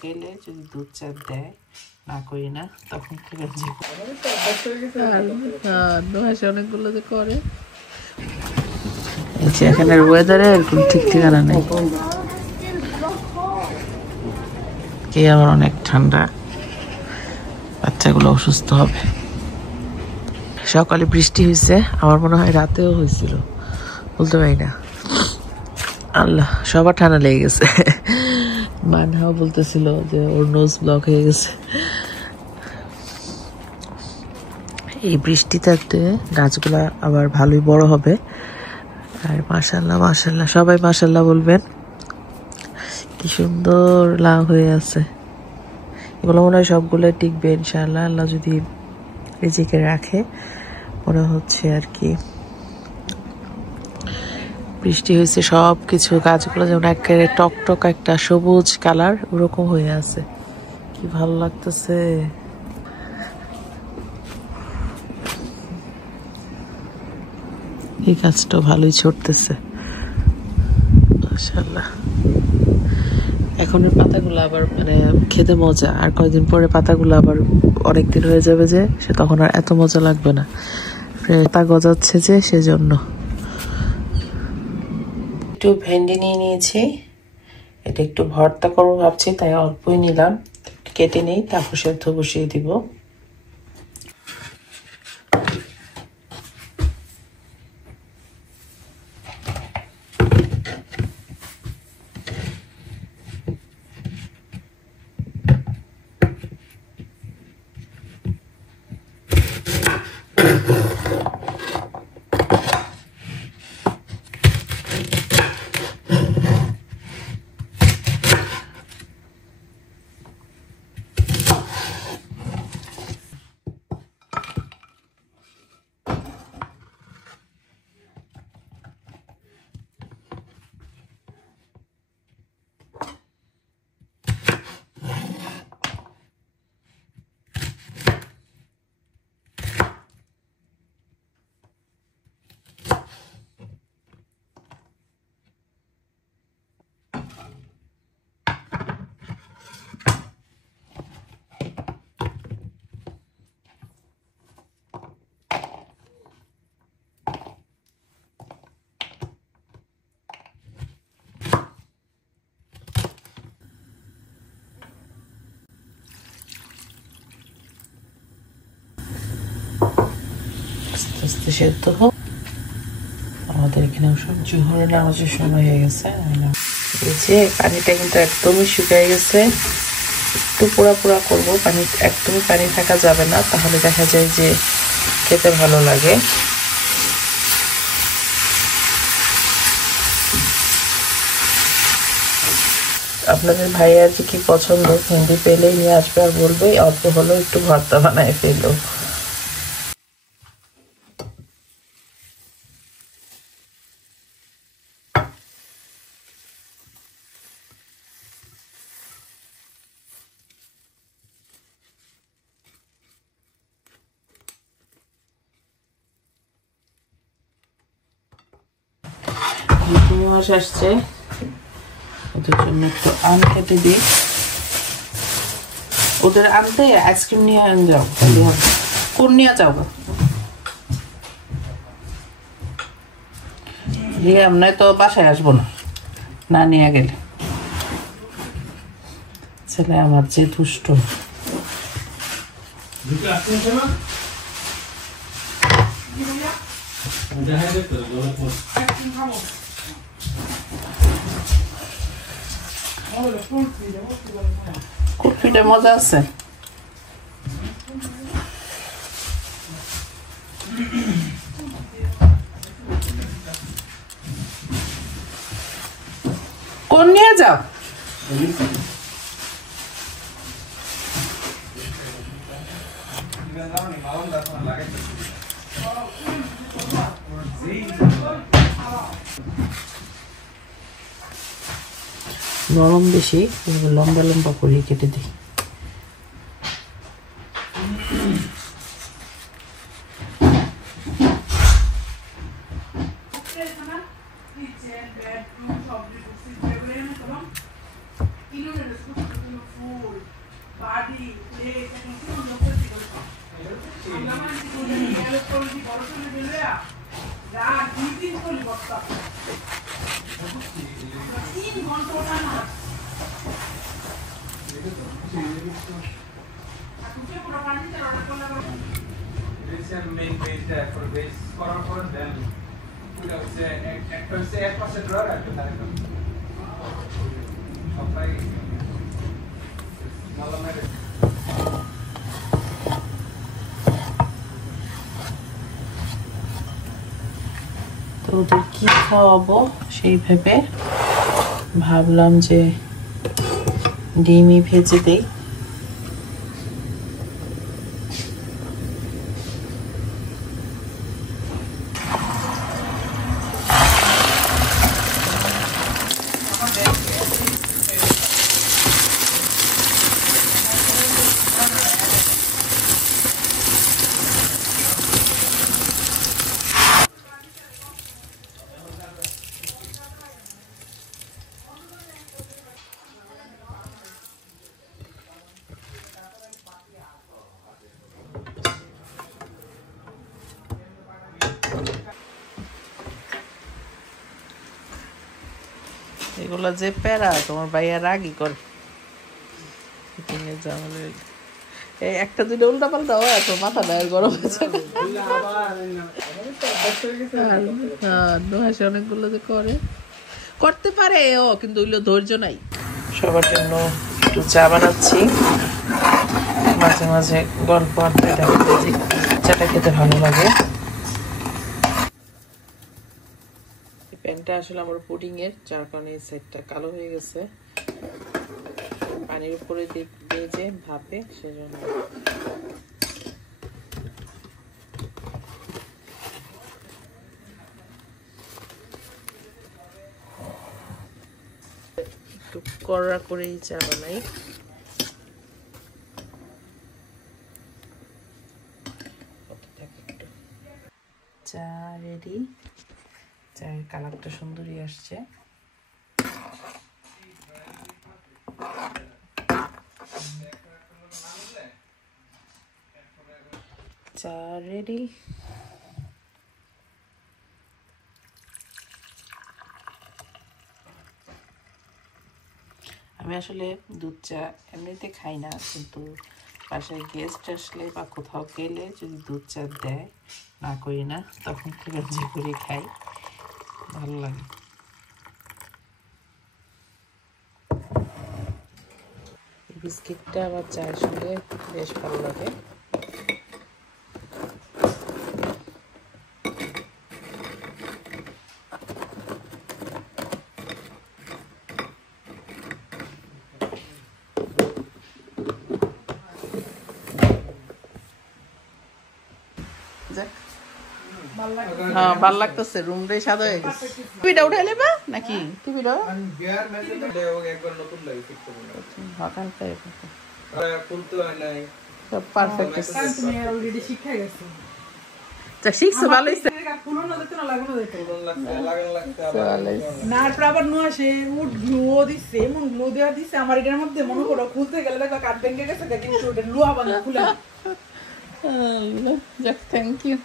সকালে যদি দুধ চা দেয় না করি না তখন কি গেঞ্জি অনেকগুলো যে করে এখানের ওয়েদারে এরকম ঠিক ঠিকানা নেই কে আবার অনেক ঠান্ডা বাচ্চাগুলো অসুস্থ হবে সকালে বৃষ্টি হয়েছে আমার মনে হয় রাতেও হয়েছিল বলতে পারি না আল্লাহ সবার ঠান্ডা লেগে গেছে মানহাও বলতেছিল যে ওর নোজ ব্লক হয়ে গেছে এই বৃষ্টিতে গাছগুলা আবার ভালোই বড় হবে আর মাশাআল্লাহ মাশাআল্লাহ সবাই মাশাআল্লাহ বলবেন কি সুন্দর লাউ হয়ে আছে এগুলো মনে হয় সবগুলো টিকবে ইনশাআল্লাহ আল্লাহ যদি রিজিকে রাখে মনে হচ্ছে আর কি বৃষ্টি হয়েছে সবকিছু গাছগুলো যেমন একেবারে টকটক একটা সবুজ কালার ওরকম হয়ে আছে কি ভালো লাগতেছে এই গাছটা ভালোই ছড়তেছে মাশাআল্লাহ এখনের পাতাগুলো আবার মানে খেতে মজা আর কয়েকদিন পরে পাতাগুলো আবার অনেকদিন হয়ে যাবে যে সে তখন আর এত মজা লাগবে না পাতা গজাচ্ছে যে সেজন্য একটু ভেন্ডি নিয়ে নিয়েছি এটা একটু ভর্তা করবো ভাবছি তাই অল্পই নিলাম কেটে নেই তারপর সেদ্ধ বসিয়ে দিব আস্তে সেদ্ধ হোক আমাদের এখানে জোহরে নামাজের সময় হয়ে গেছে এই যে পানিটা কিন্তু একদমই শুকিয়ে গেছে একটু পোড়া পোড়া করবো পানি একদমই পানি থাকা যাবে না তাহলে দেখা যায় যে খেতে ভালো লাগে আপনাদের ভাইয়ার যে কি পছন্দ ভেন্ডি পেলেই নিয়ে আসবে আর বলবে অল্প হলেও একটু ভর্তা বানায় ফেলো মাস আসছে ওদের জন্য একটু আম কেটে দিই ওদের আনতে আইসক্রিম নিয়ে যাও কোন নিয়ে যাও রিয়াম নয় তো বাসায় আসবো না না নিয়ে গেলে ছেলে আমার যে দুষ্ট কুলফিটা মজা আছে কোন নিয়ে যাও নরম বেশি লম্বা লম্বা করে কেটে দিই মেইন বেসটা এখন বেস করার পরে দেন এটা হচ্ছে একটা হচ্ছে 1% ড্রয়ার আর একটা আরেকটা সবাই মালা মেরে তো ওদের কি খাওয়াবো সেই ভেবে ভাবলাম যে ডিমই ভেজে দেই। এগুলা যে প্যারা তোমার ভাইয়া রাগই করে এই একটা দুইটা উল্টা পাল্টা হয় এত মাথা ব্যয় গরম হয়েছে অনেকগুলো যে করে করতে পারে ও কিন্তু ওইগুলো ধৈর্য নাই। সবার জন্য একটু চা বানাচ্ছি, মাঝে মাঝে গল্প আড্ডা যে চাটা খেতে ভালো লাগে। প্যানটা আসলে আমার পুডিং এর, যার কারণে এই সাইডটা কালো হয়ে গেছে। পানির উপরে দিয়ে যে ভাপে সেজন্য। একটু কড়া করেই চা বানাই। চা রেডি, চায়ের কালারটা সুন্দরই আসছে। চা রেডি। আমি আসলে দুধ চা এমনিতে খাই না, কিন্তু বাসায় গেস্ট আসলে বা কোথাও গেলে যদি দুধ চা দেয় না করি না, তখন খুব এনজয় করে খাই, ভালো লাগে। বিস্কিটটা আবার চায়ের সঙ্গে বেশ ভালো লাগে। হ্যাঁ ভাল লাগতেছে, রুম রে সাদা হয়ে গেছে। টিভিটা উঠে নেবা নাকি? টিভিটা একবার নতুন লাগে ফিট করব না। হঠাৎ তাই আর খুলতে হয় নাই, সব পারফেক্ট আছে। তুমি অলরেডি শিখে গেছো। যা শিখছো ভালো হইছে। ফুলন না দিতে না লাগানো দিতে। ফুলন লাগছে, লাগান লাগছে না আর আবার নোয়া সে উড গ্লো দিছে, এমন গ্লো দেয়া দিছে আমার এটার মধ্যে মনে করো খুলতে গেলে দেখো কাট ভেঙে গেছে, কিন্তু ওটা লোহা বানা খুলে। যাক, থ্যাংক ইউ।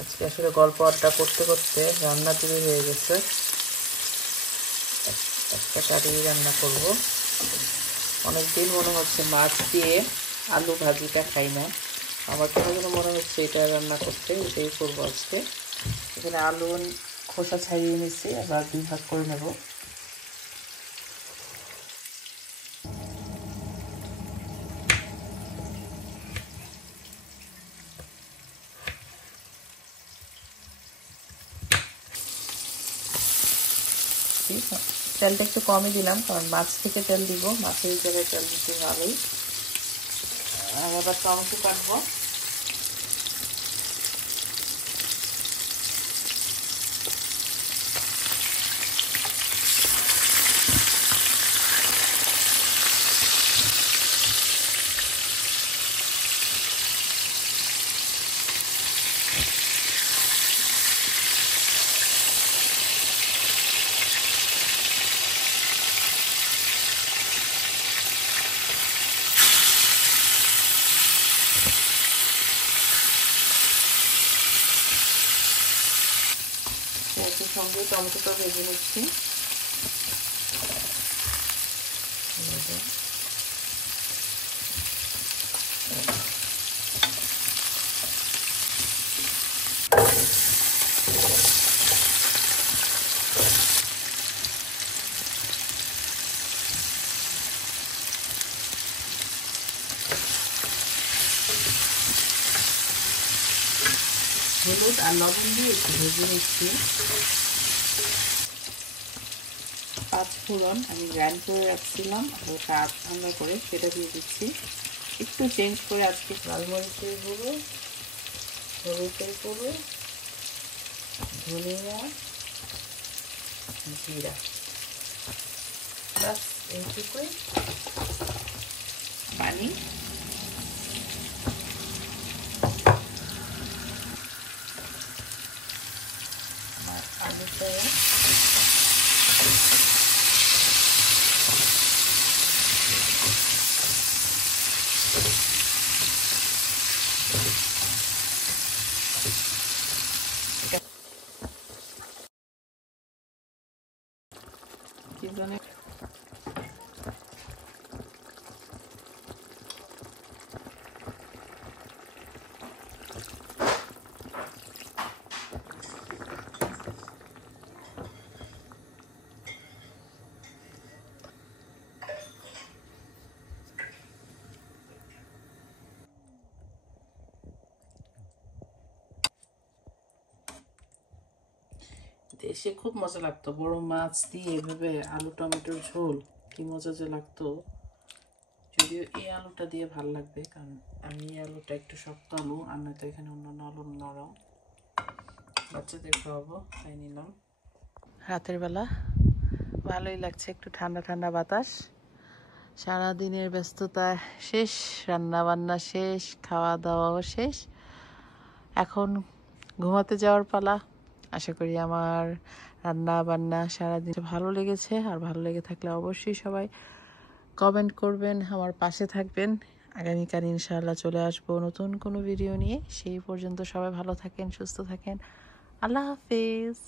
আজকে আসলে গল্প আড্ডা করতে করতে রান্না তৈরি হয়ে গেছে। একটা কারি রান্না করব। অনেকদিন মনে হচ্ছে মাছ দিয়ে আলু ভাজিটা খাই না, আমার কেন যেন মনে হচ্ছে এটা রান্না করতে, এটাই করবো আজকে। এখানে আলু খোসা ছাড়িয়ে নিচ্ছি, আবার 2 ভাগ করে নেব। তেলটা একটু কমই দিলাম, কারণ মাছ থেকে তেল দিব, মাছের জায়গায় তেল দিতে ভালোই। আর আবার টমেটো কাটবো। একই সঙ্গে টমেটোটা ভেজে নিচ্ছি। হলুদ আর লবণ দিয়ে একটু ভেজে নিচ্ছি। পাঁচফোড়ন আমি গ্রাইন্ড করে রাখছিলাম হালকা ঠান্ডা করে, সেটা দিয়ে দিচ্ছি। একটু চেঞ্জ করে আজকে লাল মরিচের গুঁড়ো, হলুদের গুঁড়ো, ধনিয়া, জিরা, বাস এইটুকুই। পানি, আলুটা কি জানে দেশে খুব মজা লাগতো বড় মাছ দিয়ে এভাবে আলু টমেটোর ঝোল, কি মজা যে লাগতো। যদিও এই আলুটা দিয়ে ভাল লাগবে, কারণ আমি এই আলুটা একটু শক্ত আলু, আর নয়তো এখানে অন্য আলু নরম, বাচ্চাদের খাওয়াবো তাই নিলাম। রাতের বেলা ভালোই লাগছে, একটু ঠান্ডা ঠান্ডা বাতাস। সারাদিনের ব্যস্ততা শেষ, রান্না বান্না শেষ, খাওয়া দাওয়াও শেষ, এখন ঘুমাতে যাওয়ার পালা। আশা করি আমার রান্না বান্না সারাদিন ভালো লেগেছে, আর ভালো লেগে থাকলে অবশ্যই সবাই কমেন্ট করবেন, আমার পাশে থাকবেন। আগামীকাল ইনশাআল্লাহ চলে আসবো নতুন কোনো ভিডিও নিয়ে। সেই পর্যন্ত সবাই ভালো থাকেন, সুস্থ থাকেন। আল্লাহ হাফেজ।